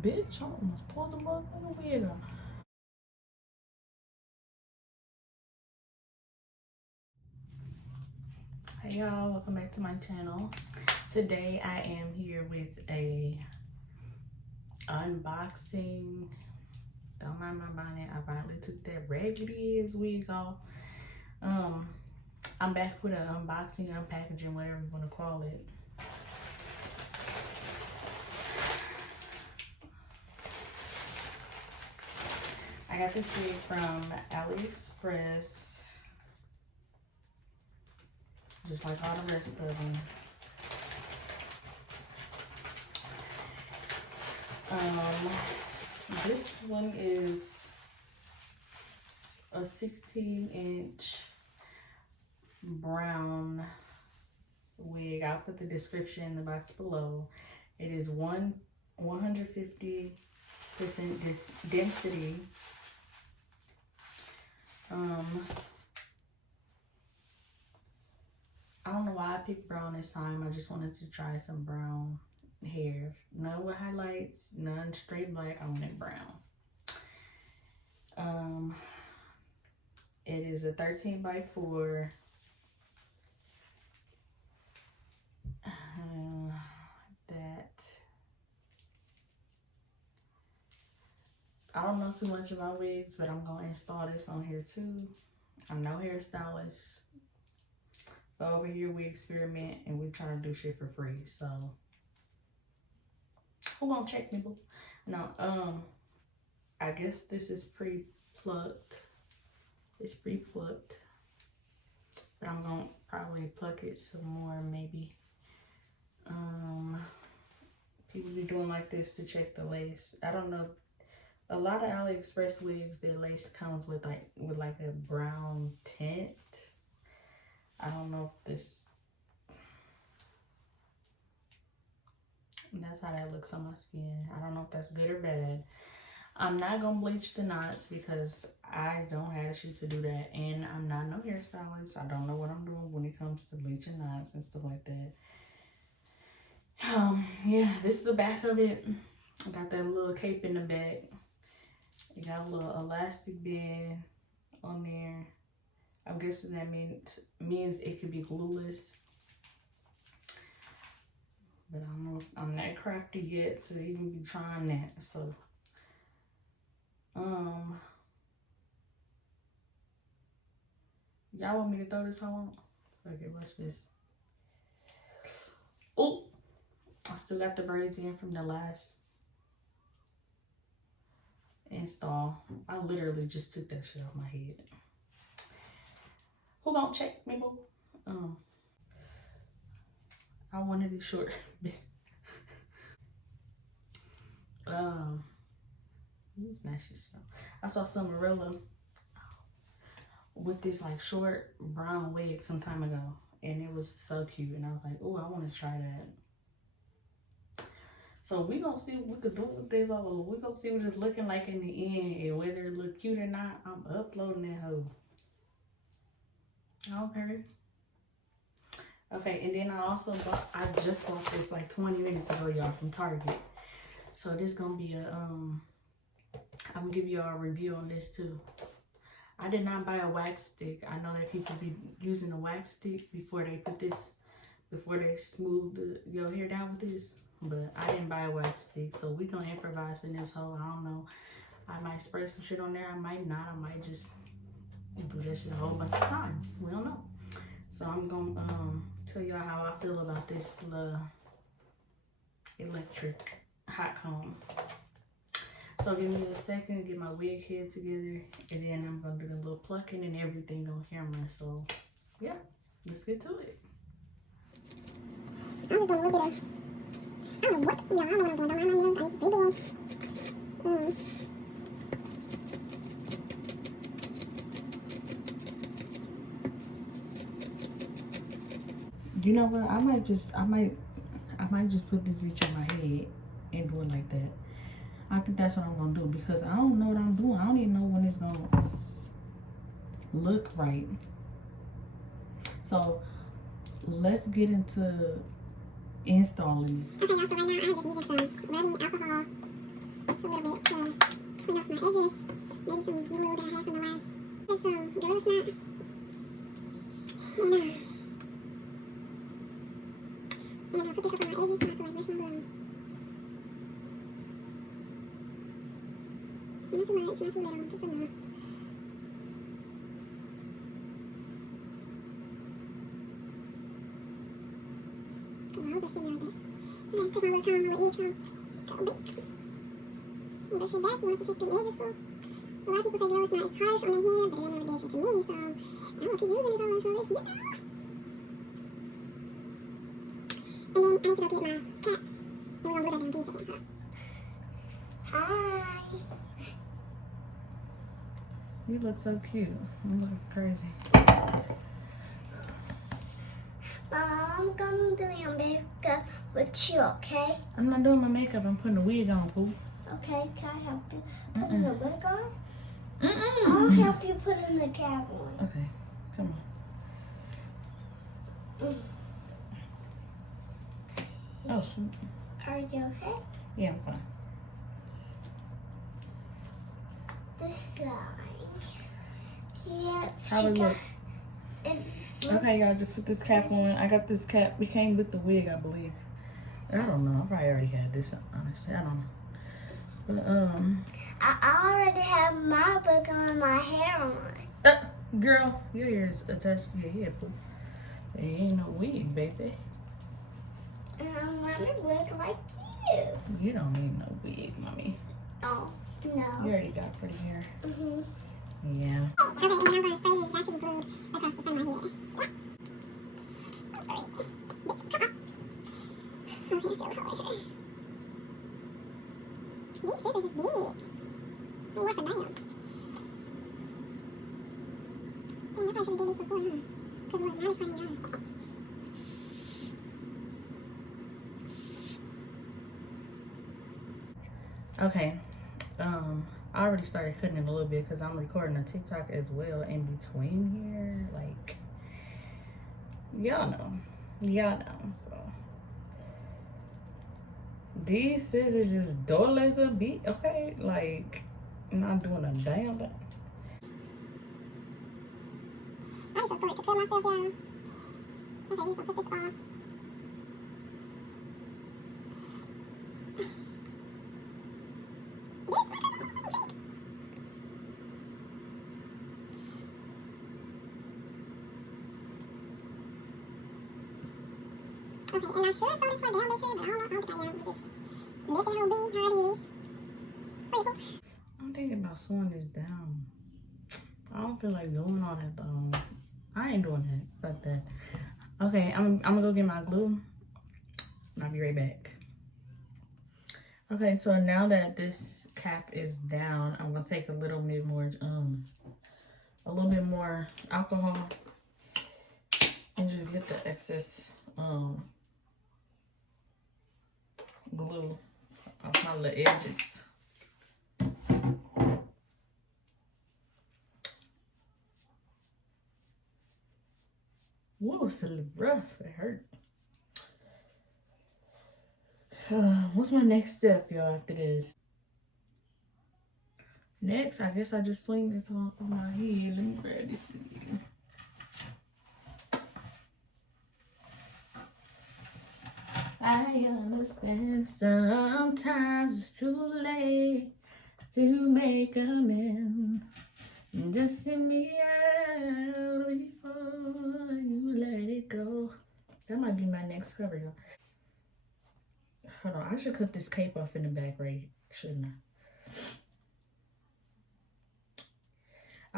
Bitch, I almost pulled the motherfucking wig off. Hey y'all, welcome back to my channel. Today I am here with a unboxing. Don't mind my bonnet. I finally took that raggedy ass wig off. I'm back with an unboxing, unpackaging, whatever you want to call it. I got this wig from AliExpress, just like all the rest of them. This one is a 16-inch brown wig. I'll put the description in the box below. It is 150% density. I don't know why I picked brown this time. I just wanted to try some brown hair. None with highlights, none straight black. I wanted brown. It is a 13x4. I don't know too much about wigs, but I'm gonna install this on here too. I'm no hairstylist, but over here we experiment and we try to do shit for free. So who gonna check me, boo? No, I guess this is pre-plucked. It's pre-plucked, but I'm gonna probably pluck it some more maybe. People be doing like this to check the lace. I don't know. A lot of AliExpress wigs, their lace comes with like a brown tint. I don't know if this. That's how that looks on my skin. I don't know if that's good or bad. I'm not gonna bleach the knots because I don't have the shit to do that, and I'm not no hairstylist. I don't know what I'm doing when it comes to bleaching knots and stuff like that. Yeah, this is the back of it. I got that little cape in the back. You got a little elastic band on there. I'm guessing that means it could be glueless. But I don't know if I'm not crafty yet to even be trying that. So, y'all want me to throw this on? Okay, what's this? Oh, I still got the braids in from the last install. I literally just took that shit off my head. Who gonna check me, boo? I wanted it short. I saw Summerella with this like short brown wig some time ago, and it was so cute, and I was like, oh, I want to try that. So we gonna see what we could do with this. We gonna see what it's looking like in the end, and whether it look cute or not. I'm uploading that hoe. Okay. Okay, and then I just bought this like 20 minutes ago, y'all, from Target. So this gonna be I'm gonna give y'all a review on this too. I did not buy a wax stick. I know that people be using a wax stick before they smooth your hair down with this. But I didn't buy a wax stick, so we gonna improvise in this hole. I don't know. I might spray some shit on there. I might not. I might just do that shit a whole bunch of times. We don't know. So I'm gonna tell y'all how I feel about this electric hot comb. So give me a second to get my wig head together, and then I'm gonna do the little plucking and everything on camera. So yeah, let's get to it. I'm just doing a little bit of, I don't know what, yeah, I don't know what I'm doing. I need to redo. You know what? I might just put this bitch on my head and do it like that. I think that's what I'm gonna do because I don't know what I'm doing. I don't even know when it's gonna look right. So let's get into installing. Okay, y'all, so right now I'm just using some rubbing alcohol just a little bit to clean off my edges. Maybe some glue that I had from the last, like some Gorilla Snap. And I'll put this up on my edges so I can like brush my glue. Not too much, not too little, just enough. Oh, I hope that's in there like that. Okay, take my little comb, my little edge comb. And brush it back, you want to protect them edges for. A lot of people say Gorilla Snap is harsh on their hair, but it ain't never did shit to me, so I'm gonna keep using it until this, you know. And then I need to go get my cap, and we're gonna glue that in two seconds. Hi. You look so cute. You look crazy. I'm gonna do your makeup with you, okay? I'm not doing my makeup. I'm putting a wig on, boo. Okay, can I help you put the wig on? Mm-mm. I'll help you put in the cap on. Okay, come on. Oh, shoot. Are you okay? Yeah, I'm fine. This side. Yeah. How it look? It's Okay, y'all, just put this cap on. I got this cap. We came with the wig, I believe. I don't know. I probably already had this, honestly. I don't know. But, I already have my wig on, my hair on. girl, your hair is attached to your head, boo. There ain't no wig, baby. And I want to look like you. You don't need no wig, mommy. Oh, no. You already got pretty hair. Mm-hmm. Yeah. Okay, and then I'm going to spray this back to be glued across the front of my head. Yeah. Okay, still color here. These scissors is big. They worth a damn. Dang, I probably should have done this before, huh? Because look, now it's starting to dry. Okay. I already started cutting it a little bit because I'm recording a TikTok as well in between here. Like, y'all know. So these scissors is dull as a beat, okay? Like, I'm not doing a damn thing. I'm so sorry to cut myself, y'all. Okay, we're just gonna put this off. Okay, and I should sew this part down back here, but I don't think I am. Just let that whole be how it is. Pretty cool. I'm thinking about sewing this down. I don't feel like doing all that though. I ain't doing that. Fuck that. Okay, I'm gonna go get my glue. I'll be right back. Okay, so now that this cap is down, I'm gonna take a little bit more alcohol and just get the excess glue off my little edges. Whoa, it's a little rough. It hurt. What's my next step, y'all, after this? Next, I guess I just swing this on my head. Let me grab this wig. I understand sometimes it's too late to make amends. Just see me out before you let it go. That might be my next cover, y'all. Hold on, I should cut this cape off in the back, right? Shouldn't I?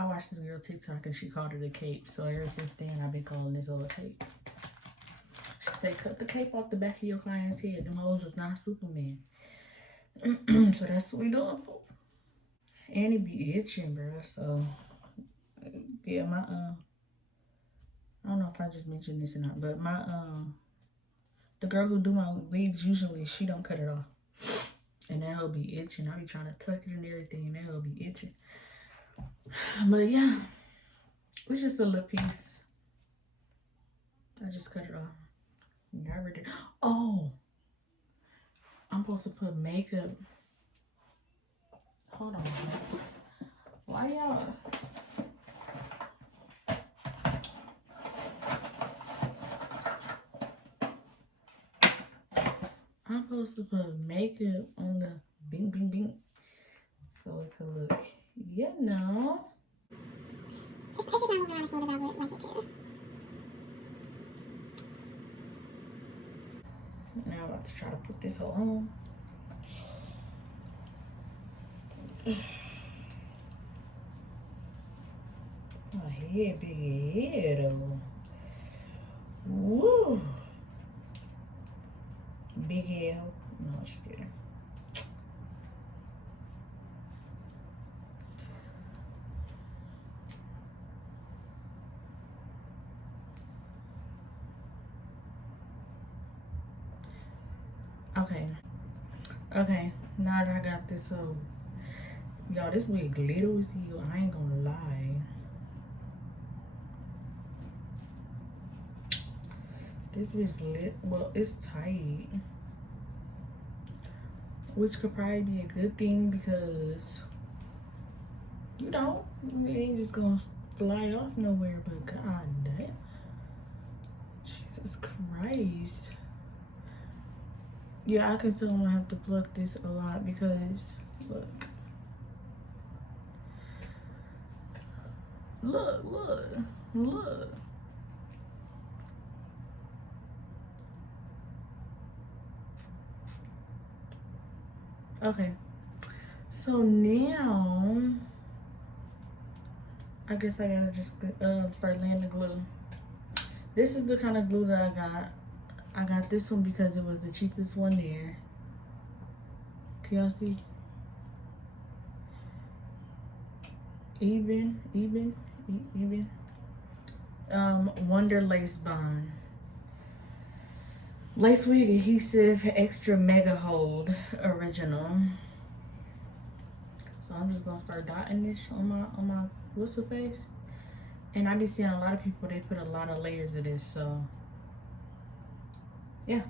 I watched this girl TikTok and she called it a cape. So ever since then, I've been calling this all a cape. She said, cut the cape off the back of your client's head. Them hoes is not Superman. So that's what we doing for. And it be itching, bro. So, yeah, my, I don't know if I just mentioned this or not, but my, the girl who do my wigs, usually she don't cut it off. And that hoe be itching. I be trying to tuck it and everything, and that hoe be itching. But yeah, it's just a little piece. I just cut it off. Got rid of it. Oh, I'm supposed to put makeup Hold on. Why y'all? I'm supposed to put makeup on the bing bing bing so it could look, you know. It's just not moving around as smooth as I would like it to. Now I'm about to try to put this whole on. My head, big head though. Woo! Big head. No, just kidding. Okay, now that I got this y'all, this wig glitter as you. I ain't gonna lie. This wig lit, well, it's tight, which could probably be a good thing because you know, it ain't just gonna fly off nowhere. But god damn, Jesus Christ. Yeah, I can tell I'm gonna have to pluck this a lot because look. Look. Okay, so now I guess I gotta just start laying the glue. This is the kind of glue that I got. I got this one because it was the cheapest one there. Can y'all see? Even. Wonder Lace Bond. Lace Wig Adhesive Extra Mega Hold Original. So I'm just gonna start dotting this on my what's the face. And I be seeing a lot of people, they put a lot of layers of this, so yeah.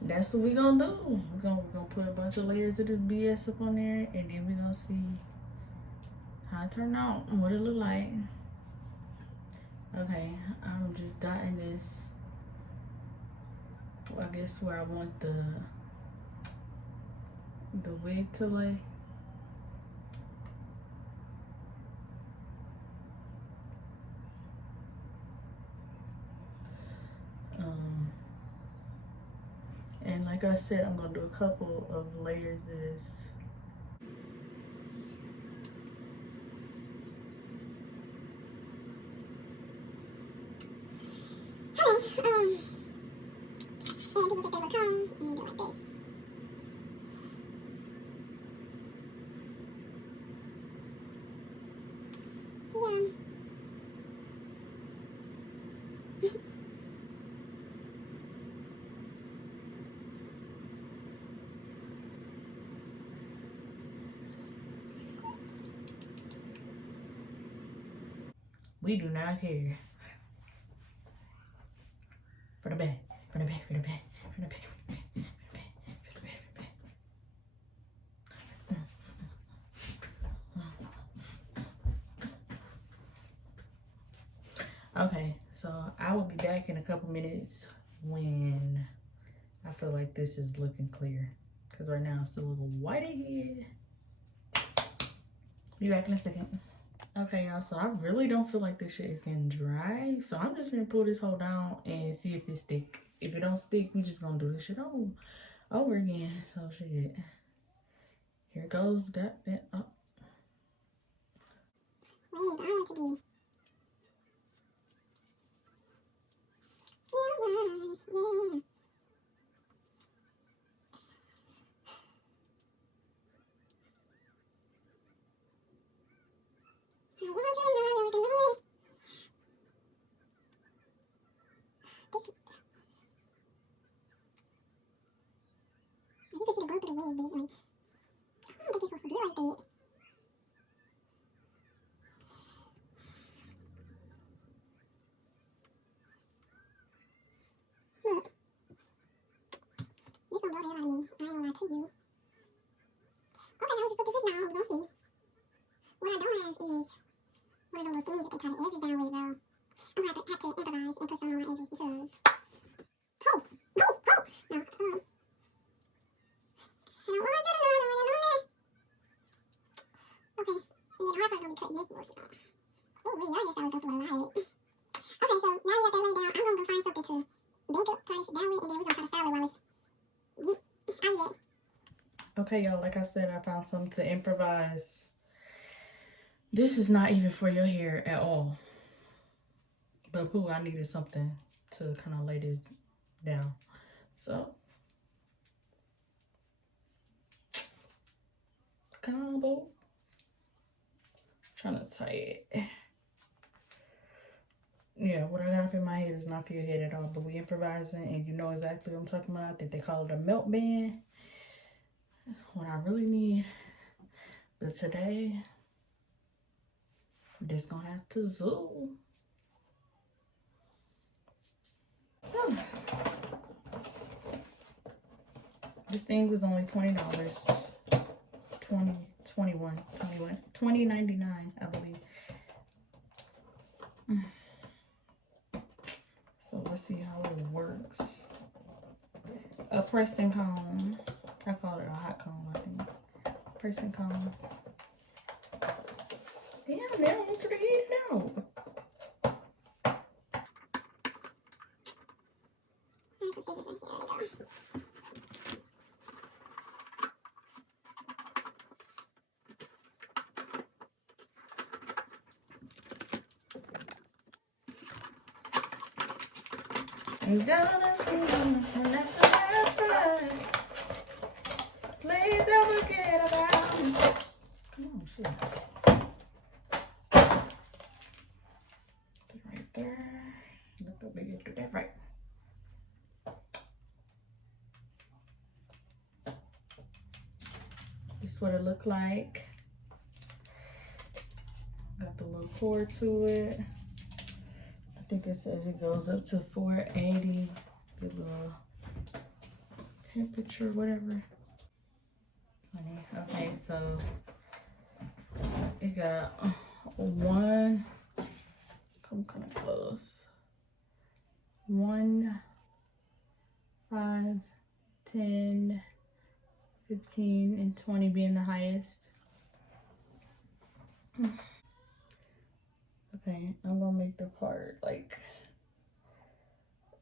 That's what we gonna do. We're gonna put a bunch of layers of this BS up on there, and then we're gonna see how it turn out and what it look like. Okay, I'm just dotting this, I guess where I want the wig to lay. And like I said, I'm gonna do a couple of layers of this. And people said they would come, and you do it like this. We do not care. For the back. Okay, so I will be back in a couple minutes when I feel like this is looking clear. Because right now it's still a little white in here. Be back in a second. Okay, y'all, so I really don't feel like this shit is getting dry. So I'm just gonna pull this whole down and see if it stick. If it don't stick, we just gonna do this shit over again. So shit. Here it goes. Got that up. Wait, I want it to be. Yeah. I want you to know I really can do it. You can see the bump of the wig, but like, I don't think it's supposed to be like that. Look, this gonna blow the hell out of me. I ain't gonna lie to you. no, we'll see. What I don't have is one of those little things that they tie the edges down with, bro. I'm gonna have to improvise and put some on my edges because. Oh! No, hold on. I don't want you to know, Okay, and then Harper's gonna be cutting this portion off. Oh, really? I guess I was going through a light. Okay, so now we have that laid down. I'm gonna go find something to bake up, tie this shit down with, and then we're gonna try to style it while it's. I'll be back. Okay, y'all, like I said, I found something to improvise. This is not even for your hair at all. But poo, I needed something to kind of lay this down. So, combo. Trying to tie it. Yeah, what I got up in my head is not for your head at all, but we improvising and you know exactly what I'm talking about. I think they call it a melt band. What I really need. But today, this gonna have to zoom. This thing was only $20. $20.99, I believe. So let's see how it works. A pressing comb. I call it a hot comb, I think. Pressing comb. Damn, man, I want you to eat it out. And please don't forget about me. Come on, shit. Right there. Look how big you do that right. This is what it look like. Got the little cord to it. I think it says it goes up to 480. The little temperature, whatever. Okay, so it got one. Come kind of close. 1, 5, 10, 15, and 20 being the highest. Okay, I'm gonna make the part like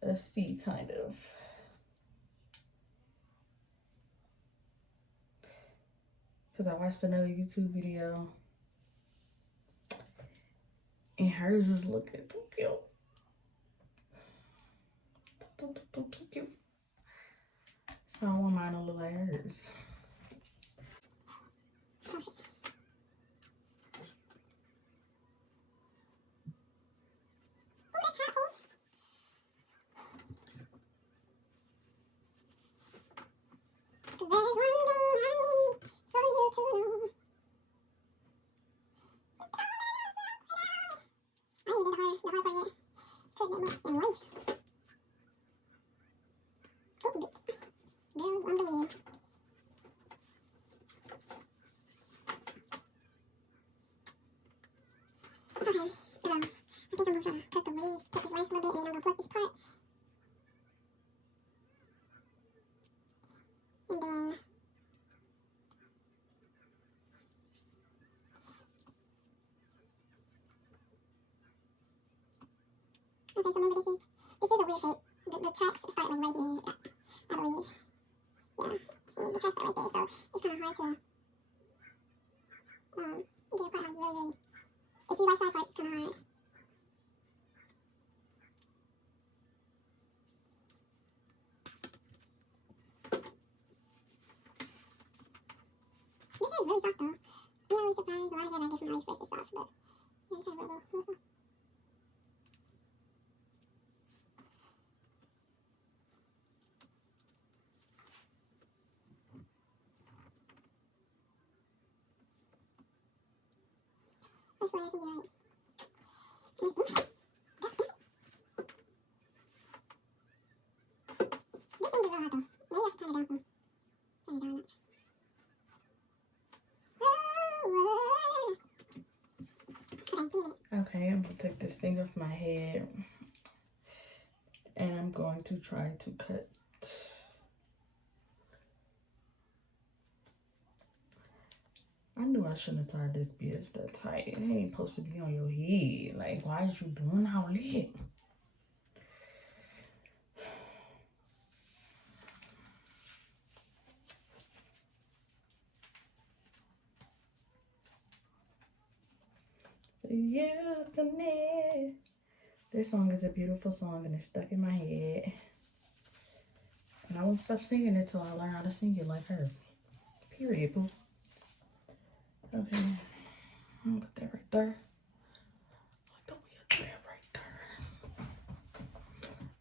a C kind of. Because I watched another YouTube video and hers is looking too cute. Too cute. So I want mine to look like hers. Okay, I think I'm gonna try to cut the wig, cut this lace a little bit, and then I'm gonna pluck this part. And then, okay, so remember this is a weird shape. The tracks start like right here, I believe. Yeah, see, the tracks start right there, so it's kind of hard to get a part how you really, if you like side parts, it's kind of hard. This hair is really soft though. I'm not really surprised. A lot of hair I get from AliExpress is soft, but yeah, this hair is really soft. First one I can get right. This thing is real hard though. Maybe I should turn it down some. Turn it down a notch. this thing off my head. And I'm going to try to cut. I knew I shouldn't have tied this BS that tight. It ain't supposed to be on your head. Like, why is you doing all that? For you tonight. This song is a beautiful song and it's stuck in my head. And I won't stop singing it till I learn how to sing it like her. Period, boo. Okay. I'm gonna put that right there. Like the way that right there.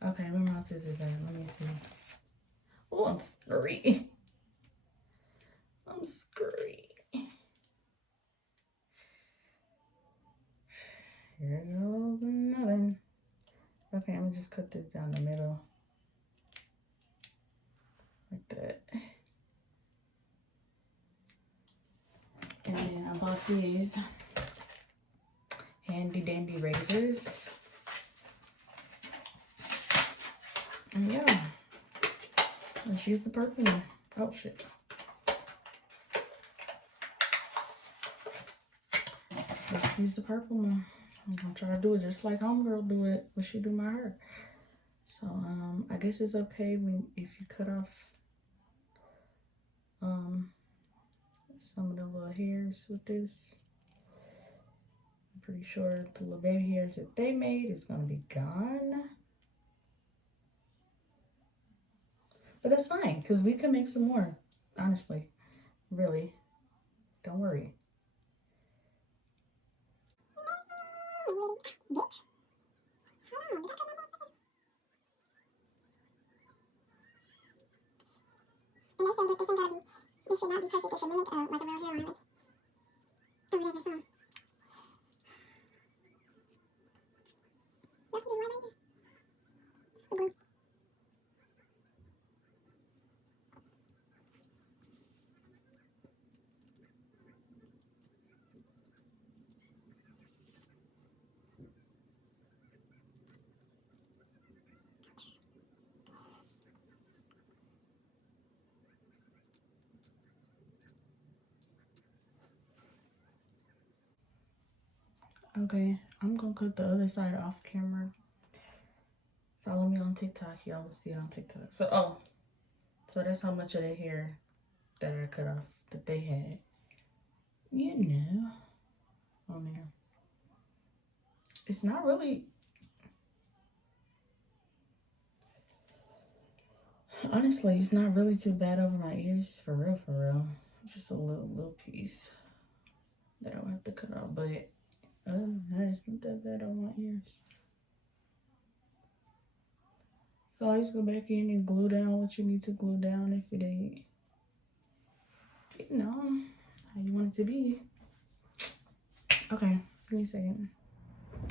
Okay, where my scissors at? Let me see. Oh, I'm scurry. I'm scurry. Here goes nothing. Okay, I'm gonna just cut this down the middle. Like that. And then I bought these handy dandy razors. And yeah. Let's use the purple one. Oh shit. Let's use the purple one. I'm gonna try to do it just like homegirl do it when she do my hair. So I guess it's okay if you cut off some of the little hairs with this. I'm pretty sure the little baby hairs that they made is gonna be gone. But that's fine, because we can make some more, honestly. Really. Don't worry. Bitch. And they say that this ain't gotta be, this should not be perfect. It should mimic like a real hairline, like a regular song. Y'all see this line right here? It's the blue. Okay, I'm gonna cut the other side off camera. Follow me on TikTok, y'all will see it on TikTok. So that's how much of the hair that I cut off that they had. You know, on there. It's not really, honestly, it's not really too bad over my ears, for real. Just a little piece that I'll have to cut off, but other than that, it's not that bad on my ears. You can always go back in and glue down what you need to glue down if it ain't, you know, how you want it to be. Okay, give me a second.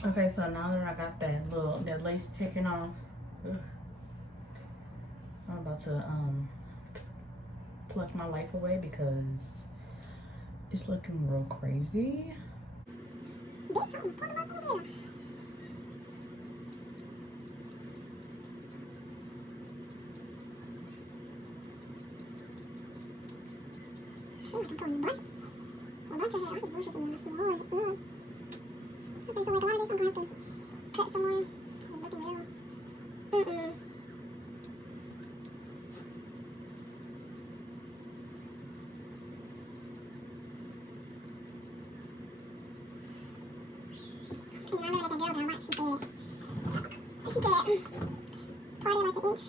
Okay, so now that I got that lace taken off, I'm about to pluck my life away because it's looking real crazy. Bitch, I'm talking about the video. I'm pulling a bunch of hair. I just bullshit from the Lord. Okay, so like a lot of this, I'm gonna have to cut some more. It's looking real. And I remember that girl that I watched, she said, part it like an inch.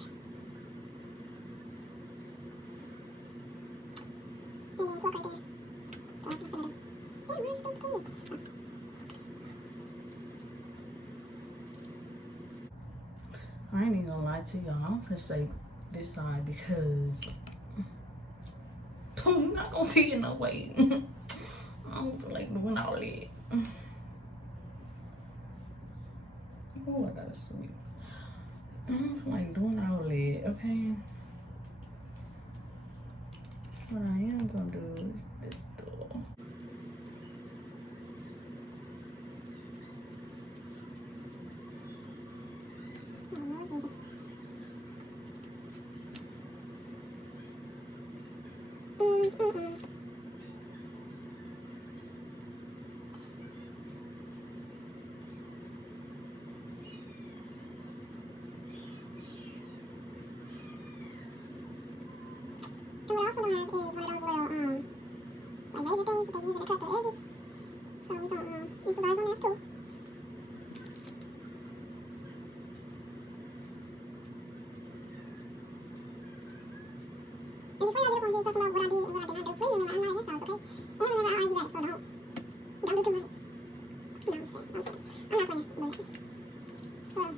And then plug right there. So that's what I'm gonna do. Hey, where's the glue? I ain't even gonna lie to y'all. I'm gonna say this side because you're not gonna see it no way. I don't feel like doing all that. Oh, I got a sweet. I don't feel like doing all that, okay? What I am gonna do is this though. what I also don't have is one of those little, like razor things that they use to cut the edges. So we're gonna improvise on that too. And before I get up on here and talk about what I did and what I did not do, please remember I'm not a hairstylist, okay? And remember I argue back, so don't do too much. No, I'm just saying. I'm not playing. But, so, okay,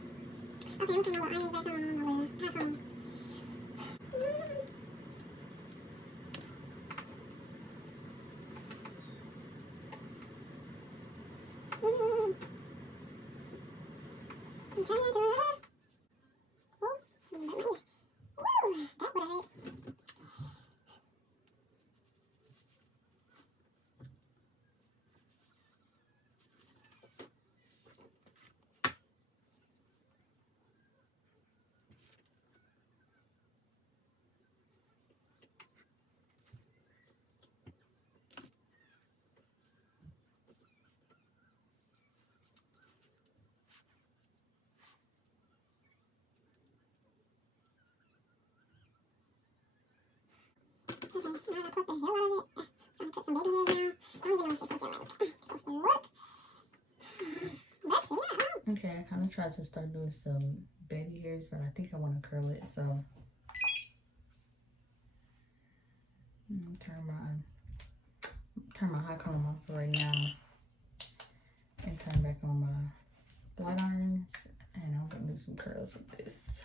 I'm turning my irons back on, my little hot comb. I'm trying to, oh, that right here. Woo, that what I hate. Okay, now I gotta pluck the hell out of it. Trying to cut some baby hairs now. I don't even know what this is supposed to look. But here we are. Okay, I kind of tried to start doing some baby hairs, but I think I want to curl it. So turn my hot comb off for right now, and turn back on my flat irons, and I'm gonna do some curls with this.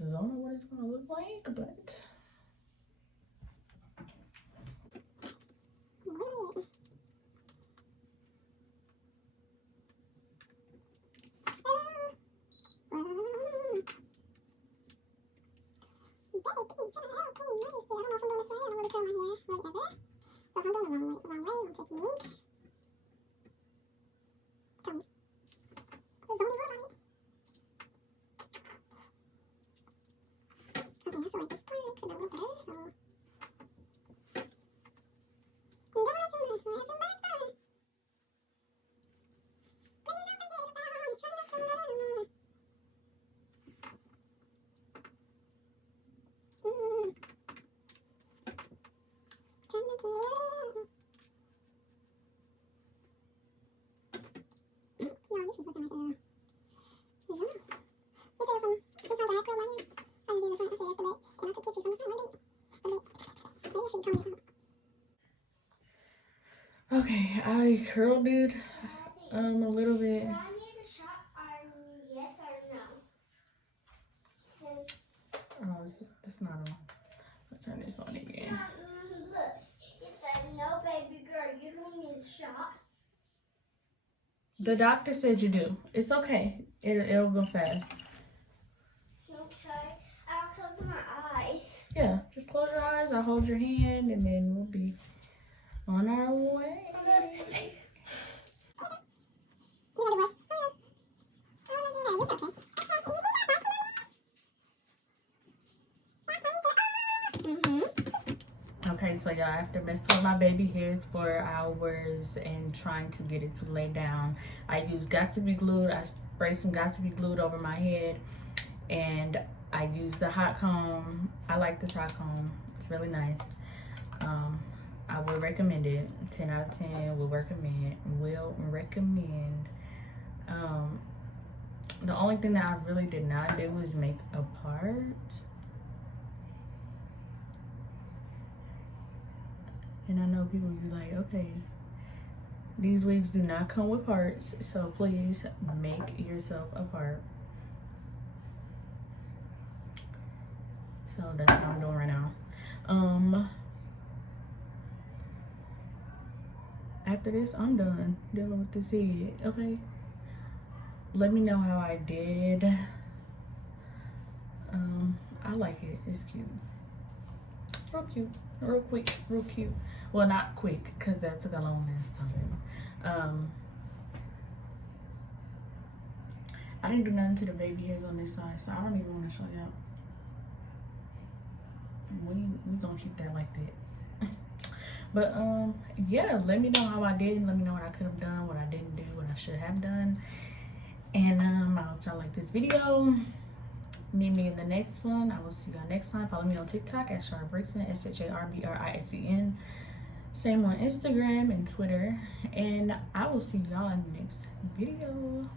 I don't know what it's gonna look like, but okay, I curled it a little bit. Do I need a shot iron, yes or no? Oh, this not on. Let's turn this on again. Look, it said no, baby girl, you don't need a shot. The doctor said you do. It's okay. It'll go fast. Okay, I'll close my eyes. Yeah, just close your eyes. I'll hold your hand, and then we'll be on our way. Okay, so y'all, after messing with my baby hairs for hours and trying to get it to lay down, I used Got To Be Glued. I sprayed some Got To Be Glued over my head, and I used the hot comb. I like this hot comb. It's really nice. I would recommend it. 10 out of 10 will recommend. The only thing that I really did not do was make a part. And I know people be like, okay, these wigs do not come with parts, so please make yourself a part. So that's what I'm doing right now. After this, I'm done dealing with this head, okay? Let me know how I did. I like it. It's cute. Real cute. Real quick. Real cute. Well, not quick, because that took a long ass time. I didn't do nothing to the baby hairs on this side, so I don't even want to show y'all. we gonna keep that like that. But yeah, let me know how I did. Let me know what I could have done, what I didn't do, what I should have done. And I hope y'all like this video. Meet me in the next one. I will see y'all next time. Follow me on TikTok at Sharbrixen, SHARBRIXEN. Same on Instagram and Twitter. And I will see y'all in the next video.